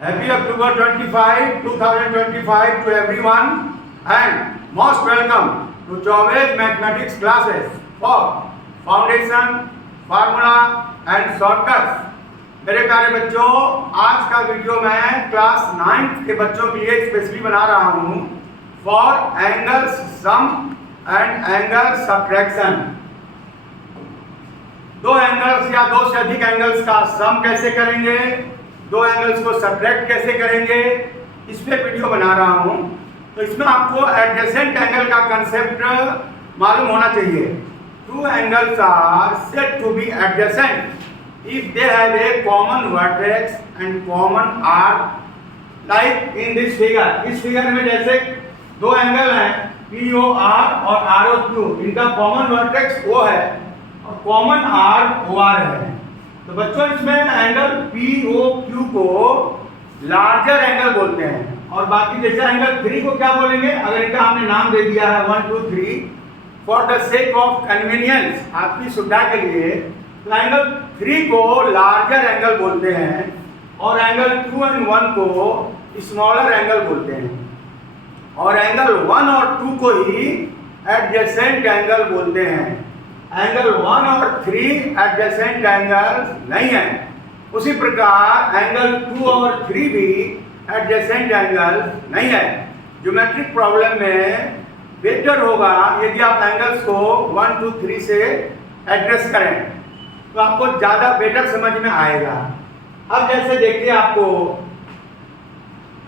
Happy October 25, 2025 to everyone and most welcome to Chauve's Mathematics classes for Foundation, Formula and Shortcuts। मेरे प्यारे बच्चों, आज का video मैं क्लास 9th के बच्चों के लिए स्पेशली बना रहा हूँ for angles sum and angle subtraction. दो एंगल्स या दो से अधिक एंगल्स का सम कैसे करेंगे, दो एंगल्स को सब्ट्रैक्ट कैसे करेंगे, इस पे वीडियो बना रहा हूँ। तो इसमें आपको एडजेसेंट एंगल का कंसेप्ट मालूम होना चाहिए। Two angles are said to be adjacent if they have a common vertex and common arm, like in this figure. इस फिगर में जैसे दो एंगल हैं POR और ROQ, इनका कॉमन वर्टेक्स O है और कॉमन आर्क OR है। तो बच्चों इसमें एंगल POQ को लार्जर एंगल बोलते हैं और बाकी जैसे एंगल 3 को क्या बोलेंगे, अगर इनका हमने नाम दे दिया है 1 2 3 for the sake of convenience, आपकी सुविधा के लिए, तो एंगल 3 को लार्जर एंगल बोलते हैं और एंगल 2 एंड 1 को स्मॉलर एंगल बोलते हैं और एंगल 1 और 2 को ही एडजेसेंट एंगल बोलते हैं। एंगल 1 और 3 एडजेसेंट एंगल नहीं है। उसी प्रकार एंगल 2 और 3 भी एडजेसेंट एंगल नहीं है। ज्योमेट्रिक प्रॉब्लम में बेटर होगा यदि आप एंगल्स को 1 2 3 से एड्रेस करें, तो आपको ज़्यादा बेटर समझ में आएगा। अब जैसे देखिए आपको,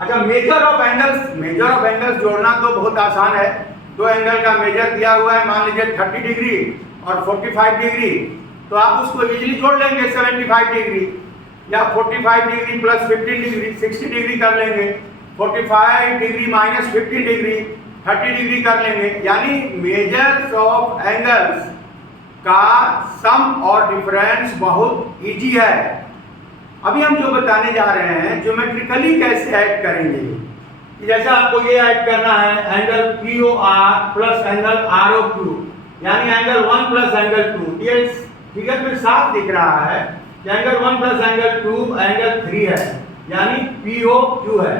अच्छा मेजर ऑफ एंगल्स जोड़ना तो बहुत आसान है। दो एंगल का मेजर दिया हुआ है, मान लीजिए 30 डिग्री और 45 डिग्री, तो आप उसको इजीली जोड़ लेंगे 75 डिग्री, या 45 डिग्री प्लस 15 डिग्री 60 डिग्री कर लेंगे, 45 डिग्री माइनस 15 डिग्री 30 डिग्री कर लेंगे। यानी मेजर्स ऑफ एंगल्स का सम और डिफरेंस बहुत इजी है। अभी हम जो बताने जा रहे हैं ज्योमेट्रिकली कैसे ऐड करेंगे। जैसे आपको ये ऐड करना है angle POR plus angle ROQ, यानी एंगल 1 प्लस एंगल 2। ये फिगर में साफ दिख रहा है कि एंगल 1 प्लस एंगल 2 एंगल 3 है, यानी POQ है।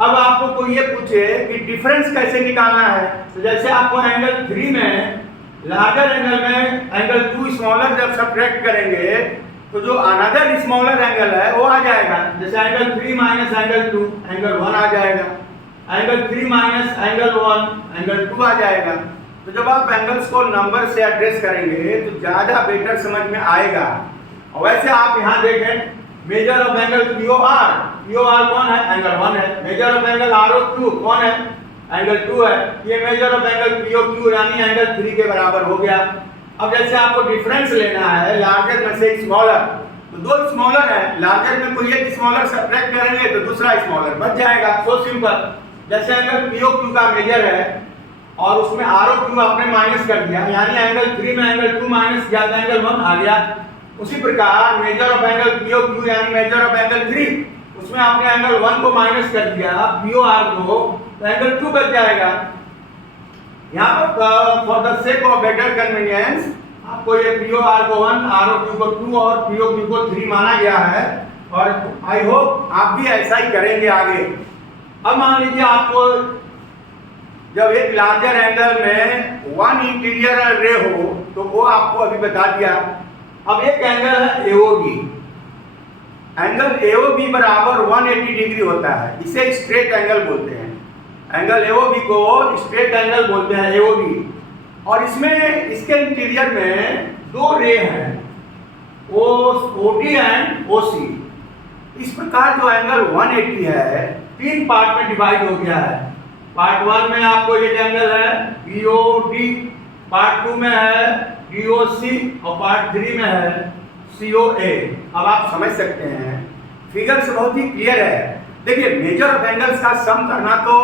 अब आपको कोई ये पूछे कि डिफरेंस कैसे निकालना है, तो जैसे आपको एंगल 3 में लार्जर एंगल में एंगल 2 स्मॉलर जब सब्ट्रैक्ट करेंगे तो जो अनदर स्मॉलर एंगल है वो आ जाएगा। जैसे एंगल 3 माइनस एंगल 2 एंगल 1 आ जाएगा, एंगल 3 माइनस एंगल 1 एंगल 2 आ जाएगा। तो जब आप एंगल्स को नंबर से एड्रेस करेंगे तो ज़्यादा बेटर समझ में आएगा। और वैसे आप यहाँ देखें, मेजर ऑफ एंगल POR कौन है, एंगल 1 है। मेजर ऑफ एंगल ROQ कौन है, एंगल 2 है। ये मेजर ऑफ एंगल POQ यानी एंगल 3 के बराबर हो गया। अब जैसे आपको डिफरेंस लेना है लार्जर में से स्मॉलर, तो दो स्मॉलर है, लार्जर में कोई एक स्मॉलर सब्ट्रैक्ट करेंगे तो दूसरा स्मॉलर बच जाएगा। So simple. जैसे एंगल POQ का मेजर है और उसमें ROQ आपने माइनस कर दिया, यानी एंगल 3 में एंगल 2 माइनस किया तो एंगल 1 आ गया। उसी प्रकार मेजर ऑफ एंगल POQ यानी मेजर ऑफ एंगल 3, उसमें आपने एंगल 1 को माइनस कर दिया POR को, तो एंगल 2 बच जाएगा। यहाँ पर for the sake of better convenience आपको ये POR को 1, ROQ को 2 और POQ को 3 माना गया है और आई होप आप भी ऐसा ही करेंगे आगे। अब मान लीजिए आपको जब एक लार्जर एंगल में 1 इंटीरियर रे हो, तो वो आपको अभी बता दिया। अब एक एंगल है AOB, एंगल AOB बराबर 180 डिग्री होता है, इसे स्ट्रेट एंगल बोलते हैं। एंगल AOB को स्ट्रेट एंगल बोलते हैं AOB। और इसमें इसके इंटीरियर में दो रे हैं, OD एंड OC। इस प्रकार जो एंगल 180 है 3 पार्ट में डिवाइड हो गया है। पार्ट 1 में आपको ये एंगल है BOD, पार्ट 2 में है DOC और पार्ट 3 में है COA। अब आप समझ सकते हैं, फिगर से बहुत ही क्लियर है। देखिए मेजर ऑफ एंगल्स का सम करना तो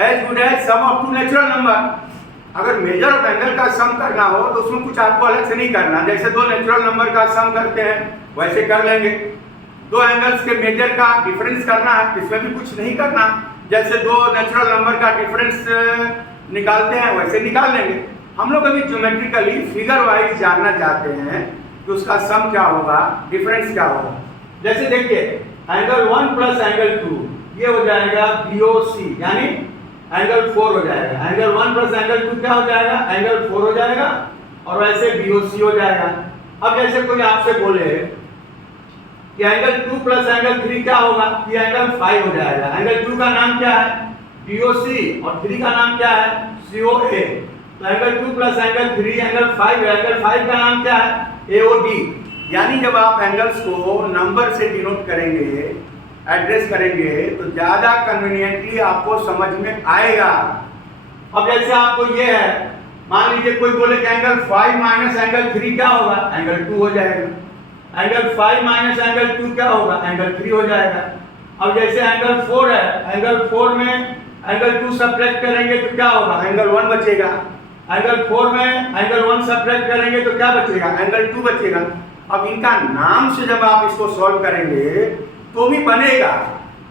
as good as sum of two natural number. अगर मेजर ऑफ एंगल का सम करना हो तो उसमें कुछ आपको अलग से नहीं करना, जैसे दो नेचुरल नंबर का सम करते हैं वैसे कर लेंगे। दो एंगल्स के मेजर का डिफरेंस करना है, इसमें भी कुछ नहीं करना, जैसे दो नेचुरल नंबर का डिफरेंस निकालते हैं वैसे निकाल लेंगे। हम लोग अभी ज्योमेट्रिकली फिगर वाइज जानना चाहते हैं कि उसका सम क्या होगा, डिफरेंस क्या होगा। जैसे देखिए एंगल 1 प्लस एंगल 2 ये हो जाएगा BOC, यानी एंगल 4 हो जाएगा। एंगल 1 प्लस एंगल 2 क्या हो जाएगा? एंगल 4 हो जाएगा, और वैसे BOC हो जाएगा। अब जैसे कोई आपसे बोले कि एंगल 2 प्लस एंगल 3 क्या होगा? ये एंगल 5 हो जाएगा। एंगल 2 का नाम क्या है? BOC, और 3 का नाम क्या है? COA। तो एंगल 2 प्लस एंगल 3 एंगल 5 है। एंगल 5 का नाम क्या है? AOD। यानी जब आप एंगल्स को नंबर से डिनोट करेंगे, एड्रेस करेंगे, तो ज्यादा कन्वीनियंटली आपको समझ में आएगा। अब जैसे आपको ये है, मान लीजिए कोई बोले कि एंगल 5 माइनस एंगल 3 क्या होगा? एंगल 2 हो जाएगा। एंगल 5 माइनस एंगल 2 क्या होगा? एंगल 3 हो जाएगा। अब जैसे एंगल 4 है, एंगल 4 में एंगल 2 सब्ट्रैक्ट करेंगे तो क्या होगा? एंगल 1 बचेगा। एंगल 4 में एंगल 1 सब्ट्रैक्ट करेंगे तो क्या बचेगा? एंगल 2 बचेगा। अब इनका नाम से जब आप इसको सॉल्व करेंगे तो भी बनेगा,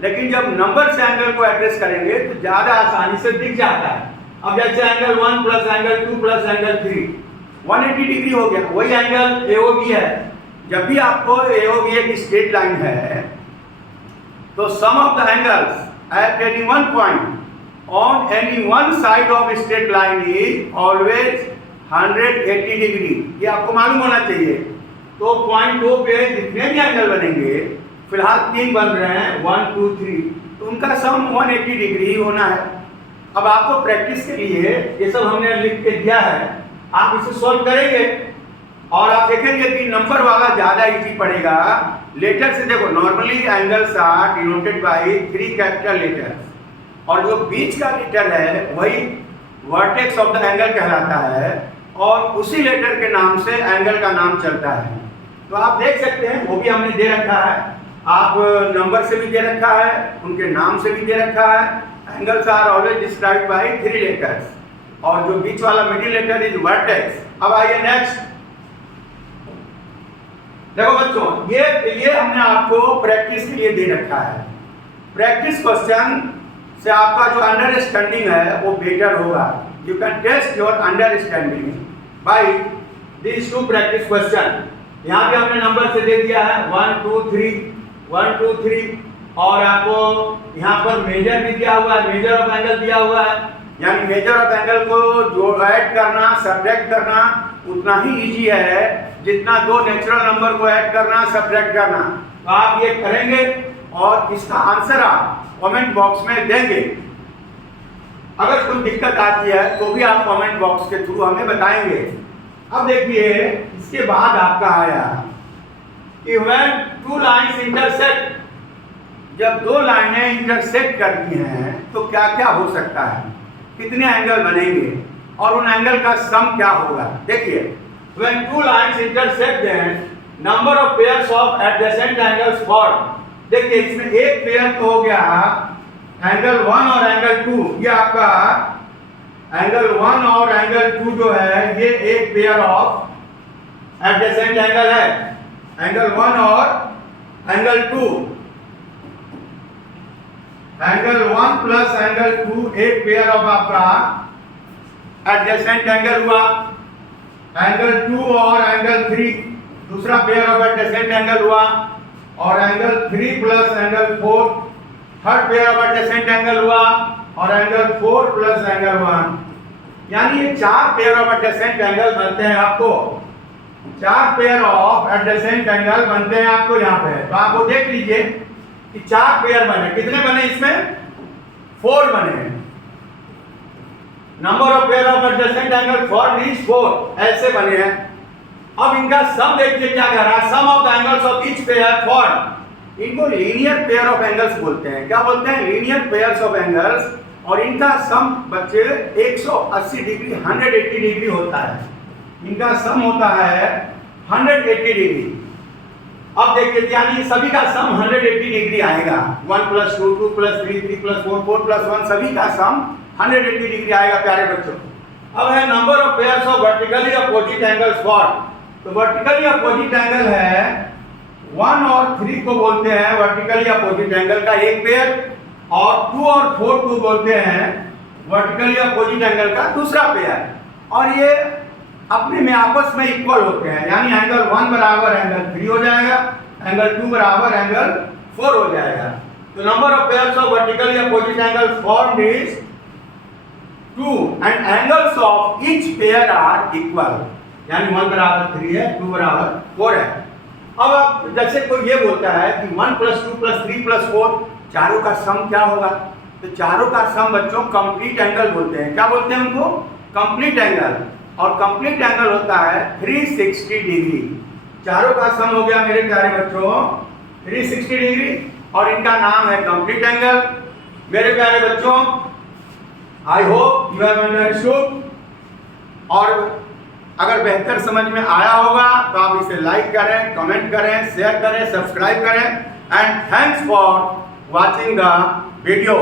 लेकिन जब नंबर से एंगल को एड्रेस करेंगे तो ज्यादा आसानी से दिख जाता है। अब जैसे angle 1 plus angle 2 plus angle 3 180 degree हो गया, वही एंगल AOB है। जब भी आपको AOB एक स्ट्रेट लाइन है तो sum of the angles at any one point on any one side of straight line is always 180 degree. ये आपको मालूम होना चाहिए। तो पॉइंट O पे जितने भी एंगल बनेंगे, फिलहाल 3 बन रहे हैं 1 2 3, तो उनका सम 180 डिग्री ही होना है। अब आपको प्रैक्टिस के लिए ये सब हमने लिख के दिया है, आप इसे सॉल्व करेंगे और आप देखेंगे कि नंबर वाला ज्यादा इजी पड़ेगा। लेटर से देखो, normally angles are denoted by 3 capital letters, और जो बीच का लेटर है वही वर्टेक्स ऑफ द एंगल कहलाता है, और उसी लेटर के नाम से एंगल का नाम चलता है। तो आप देख सकते हैं, वो भी हमने दे रखा है, आप नंबर से भी दे रखा है, उनके नाम से भी दे रखा है। Angles are always described by 3 letters, और जो बीच वाला मिडिल लेटर इज वर्टेक्स। अब आइए नेक्स्ट। देखो बच्चों, ये हमने आपको प्रैक्टिस के लिए दे रखा है। प्रैक्टिस क्वेश्चन से आपका जो अंडरस्टैंडिंग है वो बेटर होगा। You can test your understanding by this 2 practice question. यहाँ पे हमने नंबर से दे दिया है 1 2 3 1 2 3, और आपको यहाँ पर मेजर भी दिया हुआ है, मेजर ऑफ एंगल दिया हुआ है। यानी मेजर ऑफ एंगल को जो ऐड करना, सब्ट्रैक्ट करना उतना ही इजी है जितना 2 नेचुरल नंबर को ऐड करना, सब्ट्रैक्ट करना। तो आप ये करेंगे और इसका आंसर आप कमेंट बॉक्स में देंगे। अगर कोई दिक्कत आती है तो भी आप कमेंट बॉक्स के थ्रू हमें बताएंगे। अब देखिए, इसके बाद आपका आया कि when 2 lines intersect, जब 2 लाइनें इंटरसेक्ट करती हैं तो क्या क्या हो सकता है, कितने एंगल बनेंगे और उन एंगल का सम क्या होगा। देखिए, when 2 lines intersect then number of pairs of adjacent angles formed। देखिए, इसमें एक पेयर तो हो गया एंगल 1 और एंगल 2, ये आपका एंगल 1 और एंगल 2 जो है ये एक पेयर ऑफ एडजेसेंट एंगल है। एंगल 1 और एंगल 2, एंगल 1 प्लस एंगल 2 एक पेयर ऑफ आपका एडजेसेंट एंगल हुआ। एंगल 2 और एंगल 3 दूसरा पेयर ऑफ एडजेसेंट एंगल हुआ, और angle 3 plus angle 4 third pair of adjacent angle हुआ, और एंगल 4 प्लस एंगल 1। यानी ये 4 पेयर ऑफ एडजेसेंट एंगल बनते हैं आपको, 4 पेयर ऑफ एडजेसेंट एंगल बनते हैं आपको यहाँ पे। तो आप वो देख लीजिए कि 4 पेयर बने, कितने बने इसमें? 4 बने। Number of pair of adjacent angle formed is 4, ऐसे बने हैं। अब इनका सम देखिए क्या कह रहा है, sum of the angles of each pair formed. इनको लीनियर पेयर ऑफ एंगल्स बोलते हैं। क्या बोलते हैं? लीनियर पेयर्स ऑफ एंगल्स, और इनका सम बच्चे 180 डिग्री 180 डिग्री होता है। इनका सम होता है 180 डिग्री। अब देखिए, यानी सभी का सम 180 डिग्री आएगा। 1 प्लस 2 2 प्लस 3 3 प्लस 4 4 प्लस 1, सभी का सम 180 डिग्री आएगा प्यारे बच्चों। अब है number of pairs of vertically opposite angles formed. तो वर्टिकली अपोजिट एंगल है 1 और 3 को बोलते हैं वर्टिकली अपोजिट एंगल का एक पेयर, और 2 और 4 को बोलते हैं वर्टिकली अपोजिट एंगल का दूसरा पेयर। और ये अपने में आपस में इक्वल होते हैं, यानी एंगल 1 बराबर एंगल 3 हो जाएगा, एंगल 2 बराबर एंगल 4 हो जाएगा। तो number of pairs of vertically opposite angles formed is 2 and angles of each pair are equal, यानी 1 बराबर 3 है, 2 बराबर 4 है। अब आप जैसे कोई ये बोलता है कि 1 + 2 + 3 + 4 चारों का सम क्या होगा, तो चारों का सम बच्चों कंप्लीट एंगल बोलते हैं। क्या बोलते हैं उनको? Complete angle. और कंप्लीट एंगल होता है 360 डिग्री। चारों का सम हो गया मेरे प्यारे बच्चों 360 डिग्री, और इनका नाम है कंप्लीट एंगल। मेरे प्यारे बच्चों, I hope you have understood, और अगर बेहतर समझ में आया होगा तो आप इसे लाइक करें, कमेंट करें, शेयर करें, सब्सक्राइब करें, and thanks for watching the video.